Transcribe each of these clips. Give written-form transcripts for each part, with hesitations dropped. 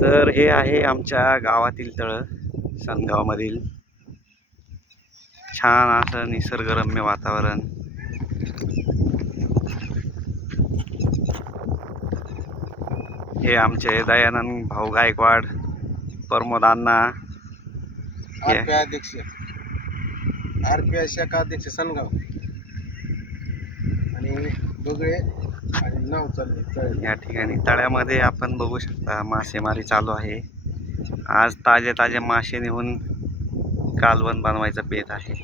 तर हे आहे आमच्या गावातील तळ, सनगावमधील छान असं निसर्गरम्य वातावरण. हे आमचे दयानंद भाऊ गायकवाड, प्रमोद अण्णा, आरपीआय शाखा अध्यक्ष सनगाव आणि बगळे आणि नाव चालले. या ठिकाणी तळ्यामध्ये आपण बघू शकता मासेमारी चालू आहे. आज ताजे ताजे मासे नेऊन कालवण बनवायचा बेत आहे.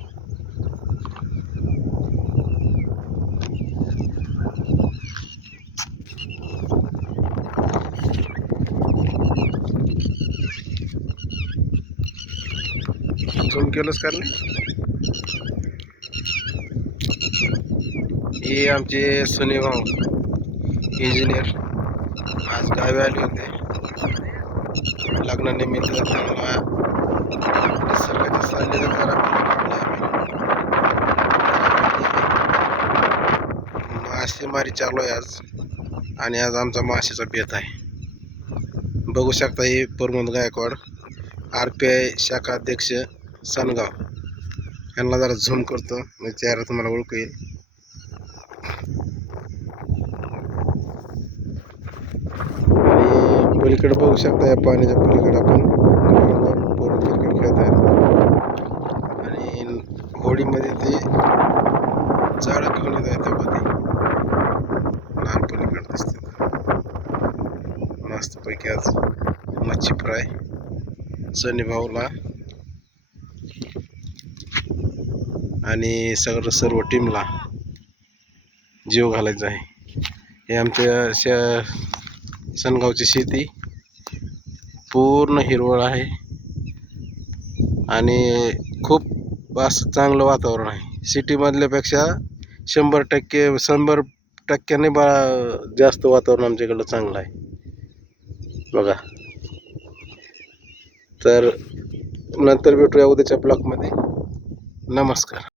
झूम केलंच करणे. हे आमचे सुने भाऊ इंजिनियर आज गावी आले होते. लग्नानिमित्त त्यांना निसर्गाच्या सान्निध्यात जरा मासेमारी चालू आहे आज. आणि आज आमचा माशाचा बेत आहे. बघू शकता हे प्रमोद गायकवाड, आरपीआय शाखा अध्यक्ष सनगाव. यांना जरा झूम करतो म्हणजे चेहरा तुम्हाला ओळखू येईल. आणि पलीकडे बघू शकता या पाण्याच्या पलीकडे आपण पोरं क्रिकेट खेळत आहेत. आणि होडीमध्ये ते झाडं घेऊन येत आहेत. त्यामध्ये लहान पलीकडे दिसतात. मस्तपैकी आज मच्छी फ्राय सनी भाऊला आणि सर्व टीमला जीव घालायचा आहे. हे आमच्या सनगावची शेती पूर्ण हिरवळ आहे आणि खूप असं चांगलं वातावरण आहे. सिटीमधल्यापेक्षा 100% जास्त वातावरण आमच्याकडलं चांगलं आहे बघा. तर नंतर भेटूया उद्याच्या ब्लॉगमध्ये. नमस्कार.